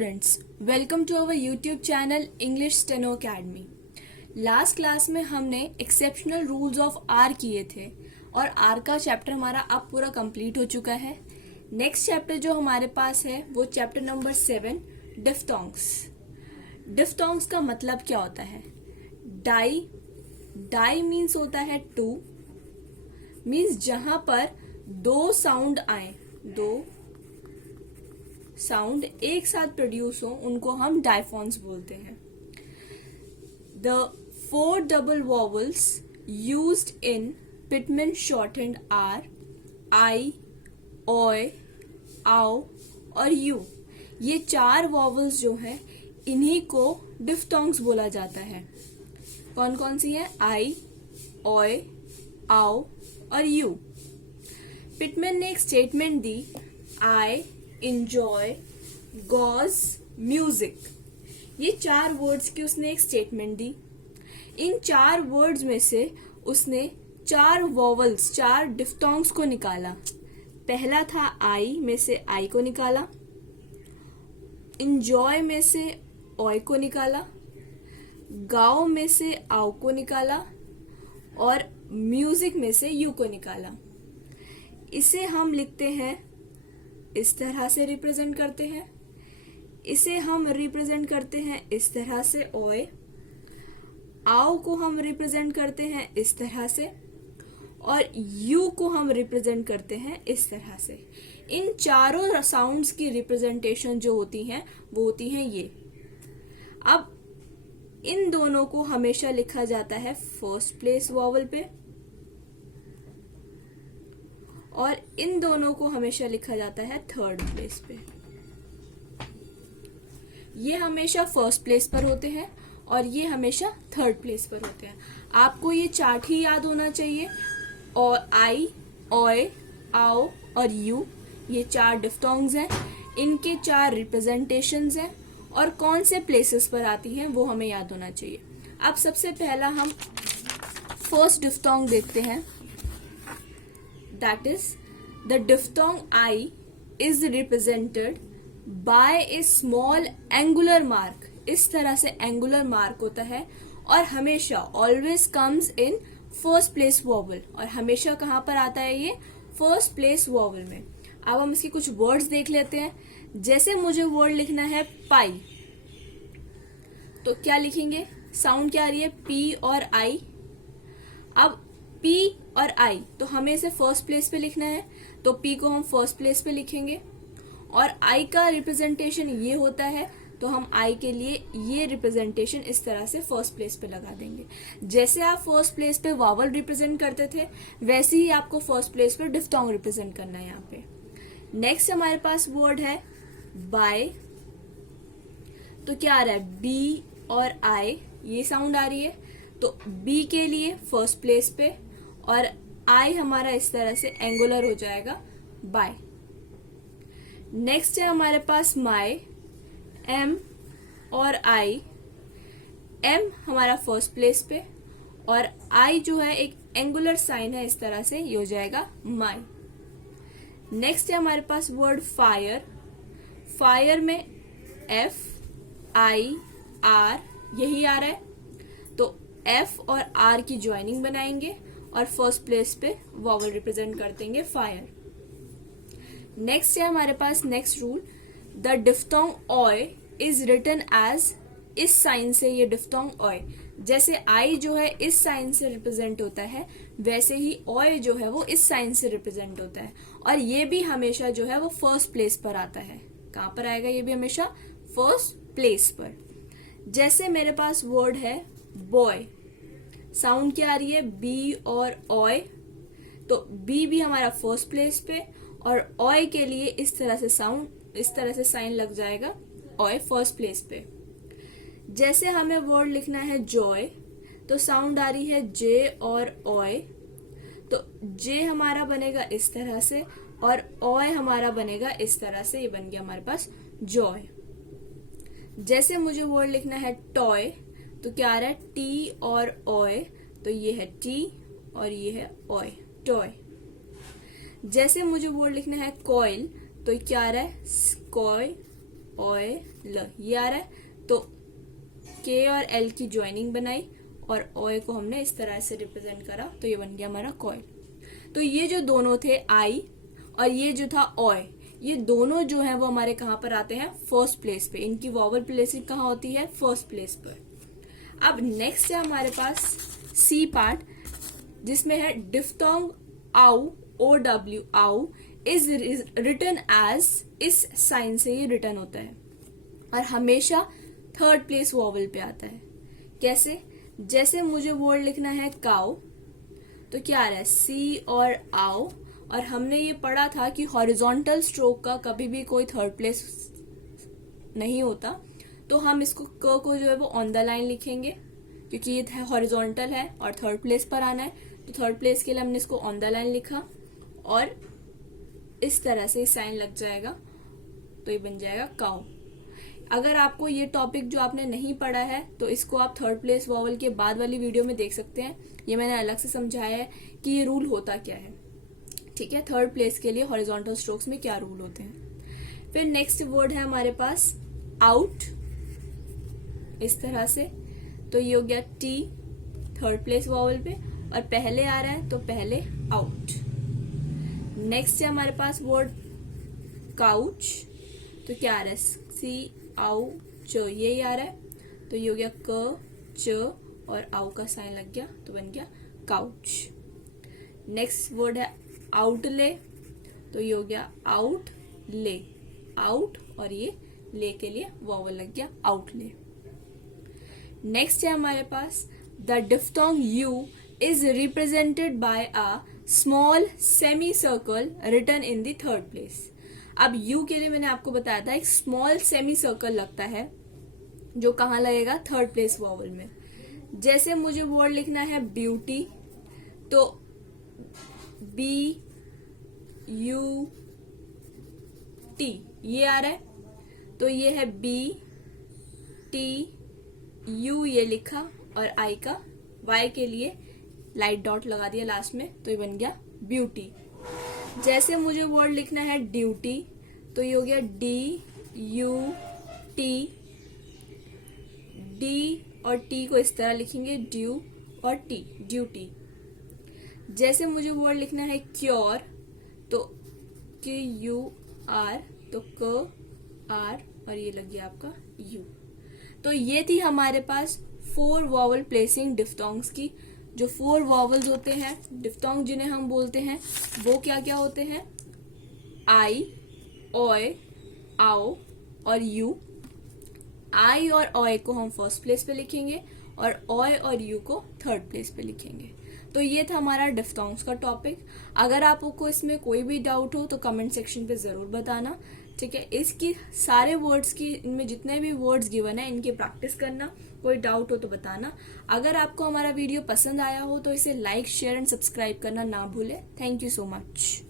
Students, welcome to our YouTube channel English steno academy. Last class में हमने exceptional rules of are किए थे और आर का चैप्टर हमारा अब पूरा कंप्लीट हो चुका है। नेक्स्ट चैप्टर जो हमारे पास है वो चैप्टर नंबर 7 डिफ्थोंग्स। डिफ्थोंग्स का मतलब क्या होता है? डाई, डाई मीन्स होता है टू, मीन्स जहां पर दो साउंड आए, दो साउंड एक साथ प्रोड्यूस हो उनको हम डायफोन्स बोलते हैं। The 4 double vowels used in Pitman shorthand are I, OI, AO और U। ये 4 वॉवल्स जो हैं इन्हीं को डिफ्थोंग्स बोला जाता है। कौन कौन सी है? I, OI, AO और U। पिटमैन ने एक स्टेटमेंट दी, I enjoy गॉज म्यूजिक। ये 4 वर्ड्स की उसने एक स्टेटमेंट दी। इन 4 वर्ड्स में से उसने 4 वॉवल्स, 4 डिफ्थोंग्स को निकाला। पहला था आई में से आई को निकाला, इंजॉय में से ऑय को निकाला, गाओ में से आओ को निकाला और म्यूजिक में से यू को निकाला। इसे हम लिखते हैं, इस तरह से रिप्रेजेंट करते हैं। इसे हम रिप्रेजेंट करते हैं इस तरह से ओए। आओ को हम रिप्रेजेंट करते हैं इस तरह से और यू को हम रिप्रेजेंट करते हैं इस तरह से। इन चारों साउंड्स की रिप्रेजेंटेशन जो होती हैं वो होती हैं ये। अब इन दोनों को हमेशा लिखा जाता है फर्स्ट प्लेस वॉवल पे और इन दोनों को हमेशा लिखा जाता है थर्ड प्लेस पे। ये हमेशा फर्स्ट प्लेस पर होते हैं और ये हमेशा थर्ड प्लेस पर होते हैं। आपको ये चार्ट ही याद होना चाहिए। और आई, ओए, आओ और यू, ये 4 डिफ्थोंग्स हैं। इनके 4 रिप्रेजेंटेशंस हैं और कौन से प्लेसेस पर आती हैं वो हमें याद होना चाहिए। अब सबसे पहला हम फर्स्ट डिफ्थोंग देखते हैं। That is, the diphthong I is represented by a small angular mark। इस तरह से angular mark होता है और हमेशा always comes in first place vowel। और हमेशा कहाँ पर आता है ये? first place vowel में। अब हम इसकी कुछ वर्ड्स देख लेते हैं। जैसे मुझे वर्ड लिखना है पाई, तो क्या लिखेंगे? साउंड क्या आ रही है? P और I। अब P और I, तो हमें इसे फर्स्ट प्लेस पे लिखना है, तो P को हम फर्स्ट प्लेस पे लिखेंगे और I का रिप्रेजेंटेशन ये होता है, तो हम I के लिए ये रिप्रेजेंटेशन इस तरह से फर्स्ट प्लेस पे लगा देंगे। जैसे आप फर्स्ट प्लेस पे वावल रिप्रेजेंट करते थे वैसे ही आपको फर्स्ट प्लेस पे डिफ्थोंग रिप्रेजेंट करना है यहाँ पे। नेक्स्ट हमारे पास वर्ड है बाय, तो क्या आ रहा है? B और I, ये साउंड आ रही है, तो B के लिए फर्स्ट प्लेस पे और I हमारा इस तरह से एंगुलर हो जाएगा बाय। नेक्स्ट है हमारे पास माई, M और I। M हमारा फर्स्ट प्लेस पे और I जो है एक एंगुलर साइन है, इस तरह से ये हो जाएगा माई। नेक्स्ट है हमारे पास वर्ड फायर। फायर में F, I, R यही आ रहा है, तो F और R की ज्वाइनिंग बनाएंगे और फर्स्ट प्लेस पे वॉवल रिप्रेजेंट कर देंगे फायर। नेक्स्ट है हमारे पास next rule, the diphthong oi is written as, इस साइन से ये डिफ्थोंग ऑय, जैसे आई जो है इस साइन से रिप्रेजेंट होता है वैसे ही ऑय जो है वो इस साइन से रिप्रेजेंट होता है और ये भी हमेशा जो है वो फर्स्ट प्लेस पर आता है। कहाँ पर आएगा? ये भी हमेशा फर्स्ट प्लेस पर। जैसे मेरे पास वर्ड है बॉय, साउंड क्या आ रही है? बी और ऑय, तो बी भी हमारा फर्स्ट प्लेस पे और ऑय के लिए इस तरह से साउंड, इस तरह से साइन लग जाएगा ऑय फर्स्ट प्लेस पे। जैसे हमें वर्ड लिखना है जॉय, तो साउंड आ रही है जे और ऑय, तो जे हमारा बनेगा इस तरह से और ऑय हमारा बनेगा इस तरह से, ये बन गया हमारे पास जॉय। जैसे मुझे वर्ड लिखना है टॉय, तो क्या आ रहा है? टी और ऑय, तो ये है टी और ये है ऑय, टॉय। जैसे मुझे वर्ड लिखना है कॉइल, तो क्या आ रहा है? कॉय ऑयल ये आ रहा है। तो के और एल की ज्वाइनिंग बनाई और ऑय को हमने इस तरह से रिप्रेजेंट करा, तो ये बन गया हमारा कॉयल। तो ये जो दोनों थे आई और ये जो था ऑय, ये दोनों जो है वो हमारे कहाँ पर आते हैं, फर्स्ट प्लेस पे। इनकी वॉवल प्लेसिंग कहाँ होती है, फर्स्ट प्लेस पर। अब नेक्स्ट है हमारे पास सी पार्ट, जिसमें है डिफ्थोंग आउ, ओ डब्ल्यू, आउ इज रिटन एज, इस साइन से ये रिटन होता है और हमेशा थर्ड प्लेस वॉवल पे आता है। कैसे, जैसे मुझे वर्ड लिखना है काउ, तो क्या आ रहा है, सी और आओ, और हमने ये पढ़ा था कि हॉरिजॉन्टल स्ट्रोक का कभी भी कोई थर्ड प्लेस नहीं होता, तो हम इसको क को जो है वो ऑन द लाइन लिखेंगे, क्योंकि ये हॉरिजॉन्टल है और थर्ड प्लेस पर आना है, तो थर्ड प्लेस के लिए हमने इसको ऑन द लाइन लिखा और इस तरह से साइन लग जाएगा, तो ये बन जाएगा काउ। अगर आपको ये टॉपिक जो आपने नहीं पढ़ा है तो इसको आप थर्ड प्लेस वॉवल के बाद वाली वीडियो में देख सकते हैं, ये मैंने अलग से समझाया है कि ये रूल होता क्या है। ठीक है, थर्ड प्लेस के लिए हॉरिजॉन्टल स्ट्रोक्स में क्या रूल होते हैं। फिर नेक्स्ट वर्ड है हमारे पास आउट, इस तरह से, तो ये हो गया टी थर्ड प्लेस वॉवल पे और पहले आ रहा है तो पहले आउट। नेक्स्ट है हमारे पास वर्ड काउच, तो क्या आ रहा है, सी आउ च ये आ रहा है, तो ये हो गया क च और आउ का साइन लग गया, तो बन गया काउच। नेक्स्ट वर्ड है आउटले, तो ये हो गया आउट ले, आउट और ये ले के लिए वॉवल लग गया आउटले। नेक्स्ट है हमारे पास the diphthong u is represented by a small semi circle written in the third place. अब यू के लिए मैंने आपको बताया था एक स्मॉल सेमी सर्कल लगता है जो कहाँ लगेगा, थर्ड प्लेस वॉवल में। जैसे मुझे वर्ड लिखना है ब्यूटी, तो बी यू टी ये आ रहा है, तो ये है बी टी यू ये लिखा और आई का वाई के लिए लाइट डॉट लगा दिया लास्ट में, तो ये बन गया ब्यूटी। जैसे मुझे वर्ड लिखना है ड्यूटी, तो ये हो गया डी यू टी, डी और टी को इस तरह लिखेंगे ड्यू और टी, ड्यूटी। जैसे मुझे वर्ड लिखना है क्योर, तो के यू आर, तो क आर और ये लग गया आपका यू। तो ये थी हमारे पास 4 वॉवल प्लेसिंग डिफ्थोंग्स की। जो 4 वॉवल्स होते हैं डिफ्थोंग जिन्हें हम बोलते हैं वो क्या क्या होते हैं, आई, ओए, आओ और यू। आई और ओए को हम फर्स्ट प्लेस पे लिखेंगे और ओए और यू को थर्ड प्लेस पे लिखेंगे। तो ये था हमारा डिफ्थोंग्स का टॉपिक। अगर आपको इसमें कोई भी डाउट हो तो कमेंट सेक्शन पे जरूर बताना। ठीक है, इसकी सारे वर्ड्स की, इनमें जितने भी वर्ड्स गिवन है इनकी प्रैक्टिस करना। कोई डाउट हो तो बताना। अगर आपको हमारा वीडियो पसंद आया हो तो इसे लाइक, शेयर एंड सब्सक्राइब करना ना भूले। Thank you so much.